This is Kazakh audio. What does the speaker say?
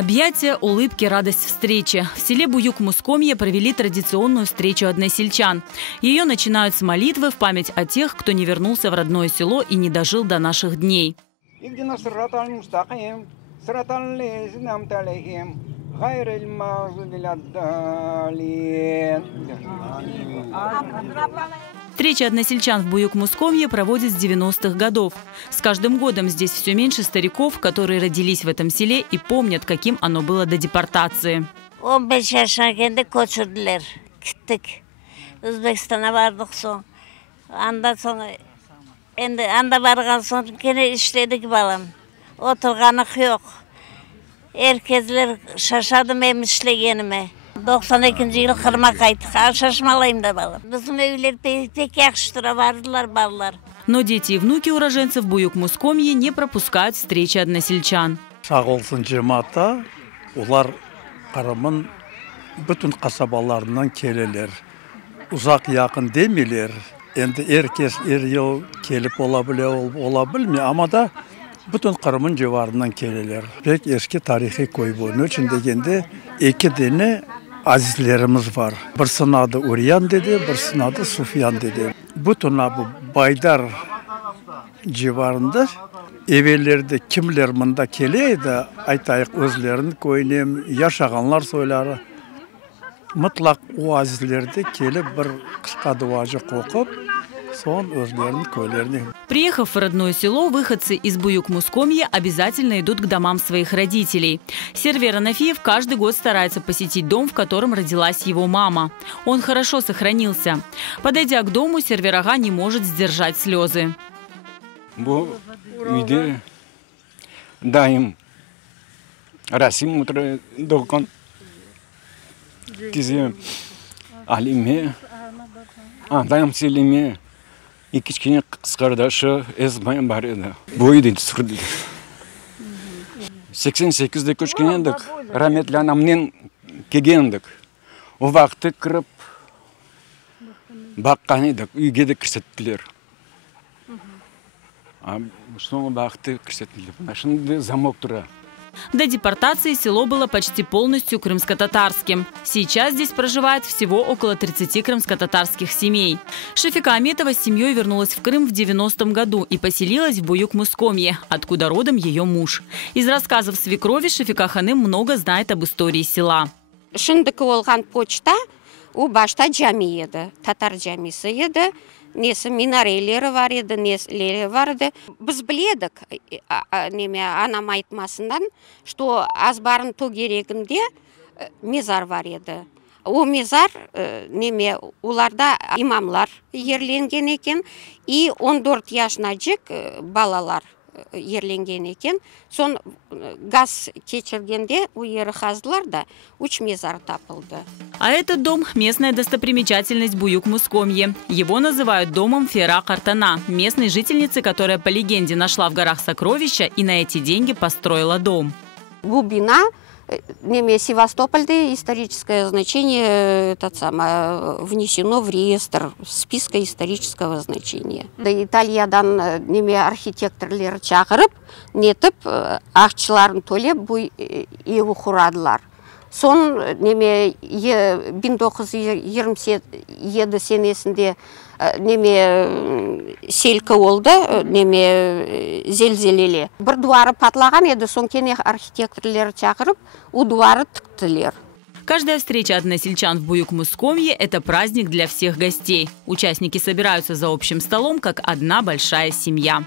Объятия, улыбки, радость встречи. В селе Буюк-Мускомье провели традиционную встречу односельчан. Ее начинают с молитвы в память о тех, кто не вернулся в родное село и не дожил до наших дней. Встречи односельчан в Буюк-Мускомье проводят с 90-х годов. С каждым годом здесь все меньше стариков, которые родились в этом селе и помнят, каким оно было до депортации. 15 yaşına geldi koçurdular. Gittik. Özbekistan'a vardık son. Anda sonra anda vargan son gene işledik balam. Oturganık yok. Herkesler şaşadı benim işlegenime. 92 yıl Kırım'a kaydık. Şaşmalayım da balım. Bizim evler pek yakıştıra vardılar ballar. Но дети и внуки уроженцев Буюк-Мускомье не пропускают встречи односельчан. Сағылсын жемата, олар Қарымын бүтін қасабаларынан келелер. Ұзақ яқын демелер. Енді еркес ел келіп ола білме, ама да бүтін Қарымын жеварынан келелер. Пек ескі тарихи көй болуы үшін дегенде екі дені azizlerimiz var. Birisinin adı Uriyan dedi, birisinin adı Sufyan dedi. Bütün bu Baydar civarında evvelerde kimler mında keleydi, aytayık özlerini koyunayım, yaşaganlar söyler. Mutlak o azizlerde kelip bir kıska duacı kokup, Приехав в родное село, выходцы из Буюк-Мускомья обязательно идут к домам своих родителей. Сервер Анафиев каждый год старается посетить дом, в котором родилась его мама. Он хорошо сохранился. Подойдя к дому, Серверага не может сдержать слезы. И кичкене кыскардашы эзбайым бар еді. Бойы түсірді. 88-де көшкенендік, рахметлі анамнен кегендік. О вақты кіріп, баққан едік, үйге де кірсеттілер. Соңғы бақты кірсеттілер. Шынды замок тұра. До депортации село было почти полностью крымско-татарским. Сейчас здесь проживает всего около 30 крымско-татарских семей. Шефика Аметова с семьей вернулась в Крым в 90-м году и поселилась в Буюк-Мускомье, откуда родом ее муж. Из рассказов свекрови Шефика Ханым много знает об истории села. Шындык олған почта у башта джами еді, татар джамисы еді. Несі минарелері бар еді, несілері бар еді. Біз біледік, анам айтмасынан, что азбарын тогерегінде мезар бар еді. О мезар, оларда имамлар ерленген екен, и 14 яшына жек балалар ерленген екен. Сон газ кечіргенде уері қаздылар да, 3 мезар тапылды. А этот дом – местная достопримечательность Буюк-Мускомье. Его называют домом Фера Картана, местной жительницы, которая по легенде нашла в горах сокровища и на эти деньги построила дом. Глубина Севастополье историческое значение внесено в реестр списка исторического значения. Италиядан архитекторлер чағырып, нетіп, ақчыларын төлеп бұй еу құрадылар. Сон 1927 сенесінде селкі олды, зелзелеле. Бір дуары патлаған еді, сон кене архитекторлер чағырып, у дуары тіктілер. Каждая встреча односельчан в Буюк-Мускомье – это праздник для всех гостей. Участники собираются за общим столом, как одна большая семья.